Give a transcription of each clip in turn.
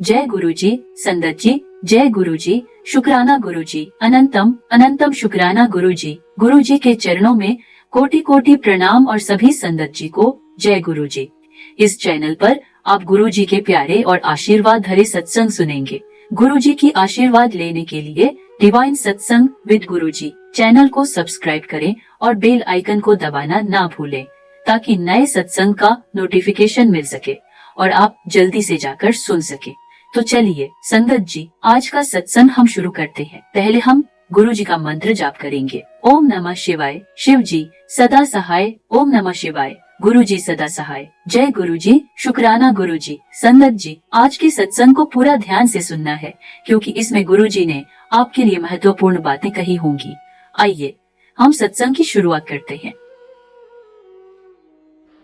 जय गुरुजी। संगत जी, जय गुरुजी। शुक्राना गुरुजी। अनंतम अनंतम शुक्राना गुरुजी। गुरुजी के चरणों में कोटि कोटि प्रणाम और सभी संगत जी को जय गुरुजी। इस चैनल पर आप गुरुजी के प्यारे और आशीर्वाद भरे सत्संग सुनेंगे। गुरुजी की आशीर्वाद लेने के लिए डिवाइन सत्संग विद गुरुजी चैनल को सब्सक्राइब करें और बेल आइकन को दबाना ना भूलें, ताकि नए सत्संग का नोटिफिकेशन मिल सके और आप जल्दी से जाकर सुन सके। तो चलिए संगत जी, आज का सत्संग हम शुरू करते हैं। पहले हम गुरु जी का मंत्र जाप करेंगे। ओम नमः शिवाय। शिव जी सदा सहाय। ओम नमः शिवाय। गुरु जी सदा सहाय। जय गुरु जी। शुक्राना गुरु जी। संगत जी, आज के सत्संग को पूरा ध्यान से सुनना है, क्योंकि इसमें गुरु जी ने आपके लिए महत्वपूर्ण बातें कही होंगी। आइए हम सत्संग की शुरुआत करते हैं।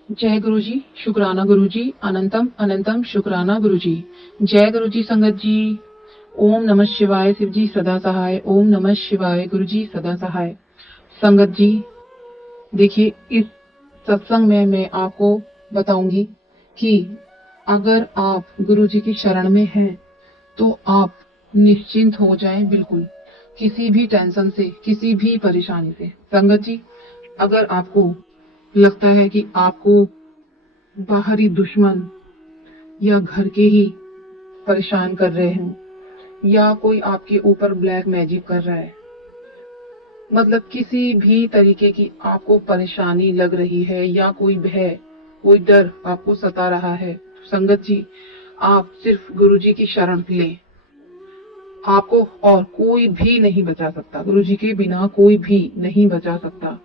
जय गुरुजी। शुक्राना गुरुजी। अनंतम अनंतम शुक्राना गुरुजी। जय गुरुजी। संगत जी, ओम नमः शिवाय। शिव जी सदा सहाय। ओम नमः शिवाय। गुरुजी सदा सहाय। संगत जी, देखिए, इस सत्संग में मैं आपको बताऊंगी कि अगर आप गुरुजी की शरण में हैं तो आप निश्चिंत हो जाएं, बिल्कुल किसी भी टेंशन से, किसी भी परेशानी से। संगत जी, अगर आपको लगता है कि आपको बाहरी दुश्मन या घर के ही परेशान कर रहे हैं, या कोई आपके ऊपर ब्लैक मैजिक कर रहा है, मतलब किसी भी तरीके की आपको परेशानी लग रही है या कोई भय, कोई डर आपको सता रहा है, संगत जी, आप सिर्फ गुरुजी की शरण लें। आपको और कोई भी नहीं बचा सकता, गुरुजी के बिना कोई भी नहीं बचा सकता।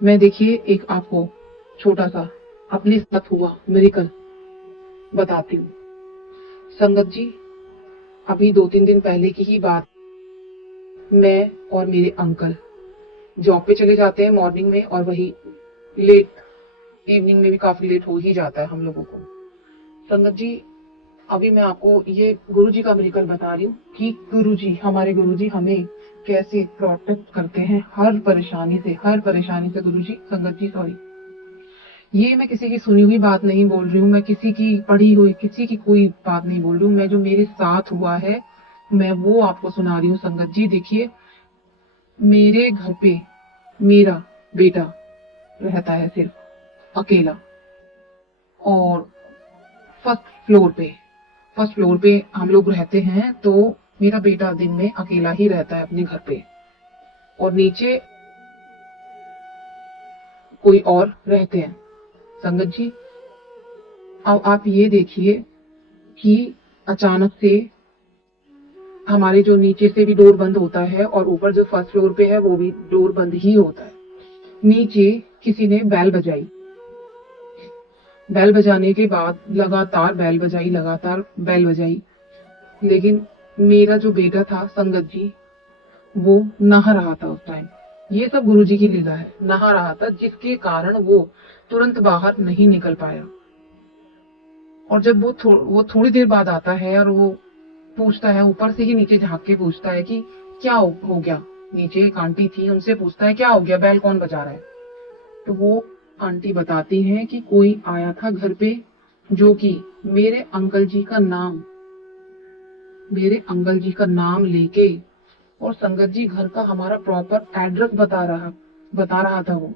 मैं देखिए एक आपको छोटा सा अपने साथ हुआ मिरेकल बताती हूँ। संगत जी, अभी 2-3 दिन पहले की ही बात, मैं और मेरे अंकल जॉब पे चले जाते हैं मॉर्निंग में, और वही लेट इवनिंग में भी काफी लेट हो ही जाता है हम लोगों को। संगत जी, अभी मैं आपको ये गुरुजी का मिरेकल बता रही हूँ कि गुरुजी, हमारे गुरुजी हमें कैसे प्रोटेक्ट करते हैं हर परेशानी से गुरुजी। संगत जी, सॉरी, ये मैं किसी की सुनी हुई बात नहीं बोल रही हूँ, मैं किसी की पढ़ी हुई किसी की कोई बात नहीं बोल रही हूँ, मैं जो मेरे साथ हुआ है मैं वो आपको सुना रही हूँ। संगत जी, देखिए, मेरे घर पे मेरा बेटा रहता है सिर्फ अकेला, और फर्स्ट फ्लोर पे हम लोग रहते हैं, तो मेरा बेटा दिन में अकेला ही रहता है अपने घर पे, और नीचे कोई और रहते हैं। संगत जी, अब आप ये देखिए कि अचानक से हमारे जो नीचे से भी डोर बंद होता है और ऊपर जो फर्स्ट फ्लोर पे है वो भी डोर बंद ही होता है। नीचे किसी ने बेल बजाई, बेल बजाने के बाद लगातार बेल बजाई, लेकिन मेरा जो बेटा था संगत जी, वो नहा रहा था उस टाइम। ये सब गुरुजी की लीला है। नहा रहा था, जिसके कारण वो तुरंत बाहर नहीं निकल पाया। और जब वो थोड़ी देर बाद आता है और वो पूछता है, ऊपर से ही नीचे झांक के पूछता है कि क्या हो गया। नीचे एक आंटी थी, उनसे पूछता है क्या हो गया, बेल कौन बजा रहा है। तो वो आंटी बताती है कि कोई आया था घर पे, जो कि मेरे अंकल जी का नाम लेके, और संगत जी घर का हमारा प्रॉपर एड्रेस बता रहा था वो,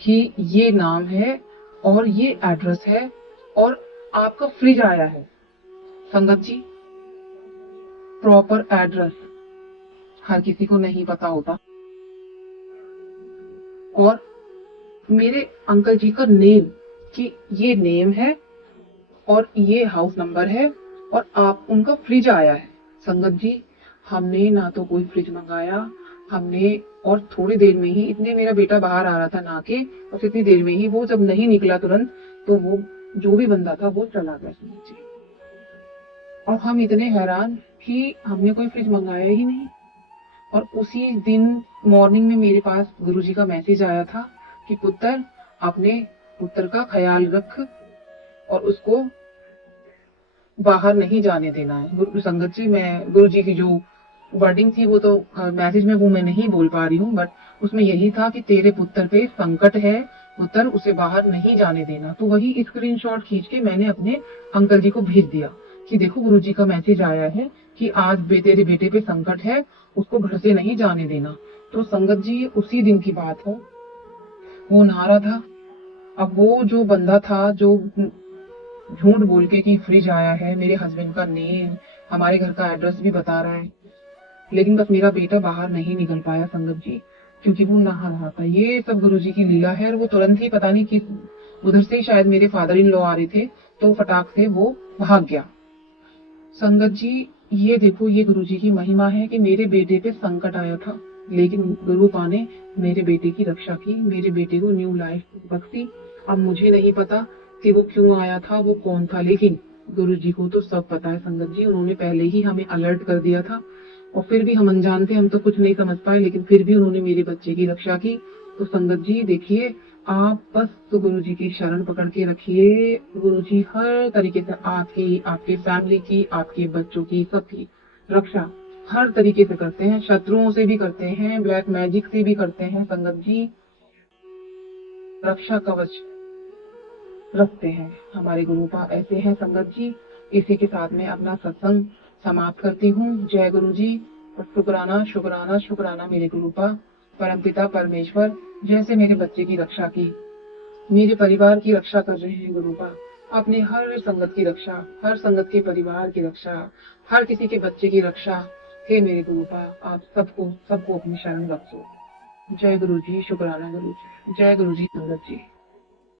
कि ये नाम है और ये एड्रेस है और आपका फ्रिज आया है। संगत जी, प्रॉपर एड्रेस हर किसी को नहीं पता होता, और मेरे अंकल जी का नेम, कि ये नेम है और ये हाउस नंबर है और आप उनका फ्रिज आया है। संगत जी, हमने ना तो कोई फ्रिज मंगाया, हमने, और थोड़ी देर में ही, इतने मेरा बेटा बाहर आ रहा था नहा के, और इतनी देर में ही वो जब नहीं निकला तुरंत, तो वो जो भी बंदा था वो चला गया। संगत जी, और हम इतने हैरान कि हमने कोई फ्रिज मंगाया ही नहीं। और उसी दिन मॉर्निंग में मेरे पास गुरुजी का मैसेज आया था कि पुत्र, अपने पुत्र का ख्याल रख और उसको बाहर नहीं जाने देना है। संगत जी, मैं गुरुजी की जो वर्डिंग थी वो तो मैसेज में वो मैं नहीं बोल पा रही हूँ, बट उसमें यही था कि तेरे पुत्र पे संकट है पुत्र, उसे बाहर नहीं जाने देना। तो वही स्क्रीनशॉट खींच के मैंने अपने अंकल जी को भेज दिया कि देखो गुरुजी का मैसेज आया है कि आज तेरे बेटे पे संकट है, उसको घर से नहीं जाने देना। तो संगत जी उसी दिन की बात है, वो नहा रहा था। अब वो जो बंदा था जो झूठ बोल के कि फ्रिज आया है, मेरे हस्बैंड का नेम, हमारे घर का एड्रेस भी बता रहा है, लेकिन बस मेरा बेटा बाहर नहीं निकल पाया संगत जी, क्योंकि वो नहा रहा था। ये सब गुरुजी की लीला है। और वो तुरंत ही पता नहीं किस उधर से ही शायद मेरे फादर इन लॉ आ रहे थे, तो फटाक से वो भाग गया। संगत जी ये देखो, ये गुरुजी की महिमा है कि मेरे बेटे पे संकट आया था, लेकिन गुरुपा ने मेरे बेटे की रक्षा की, मेरे बेटे को न्यू लाइफ बख्शी। अब मुझे नहीं पता कि वो क्यों आया था, वो कौन था, लेकिन गुरुजी को तो सब पता है संगत जी। उन्होंने पहले ही हमें अलर्ट कर दिया था, और फिर भी हम अनजान थे, हम तो कुछ नहीं समझ पाए, लेकिन फिर भी उन्होंने मेरे बच्चे की रक्षा की। तो संगत जी देखिए, आप बस तो गुरुजी की शरण पकड़ के रखिए। गुरुजी हर तरीके से आपकी, आपके फैमिली की, आपके बच्चों की, सबकी रक्षा हर तरीके से करते हैं। शत्रुओं से भी करते हैं, ब्लैक मैजिक से भी करते हैं संगत जी। रक्षा कवच रखते हैं हमारे गुरुपा, ऐसे हैं संगत जी। इसी के साथ में अपना सत्संग समाप्त करती हूँ। जय गुरु जी। और शुक्राना शुक्राना शुक्राना मेरे गुरुपा, परमपिता परमेश्वर, जैसे मेरे बच्चे की रक्षा की, मेरे परिवार की रक्षा कर रहे हैं गुरुपा। अपने हर संगत की रक्षा, हर संगत के परिवार की रक्षा, हर किसी के बच्चे की रक्षा। हे मेरे गुरुपा, आप सबको सबको अपनी शरण रखो। जय गुरु जी। शुक्राना गुरु जी। जय गुरु जी संगत जी।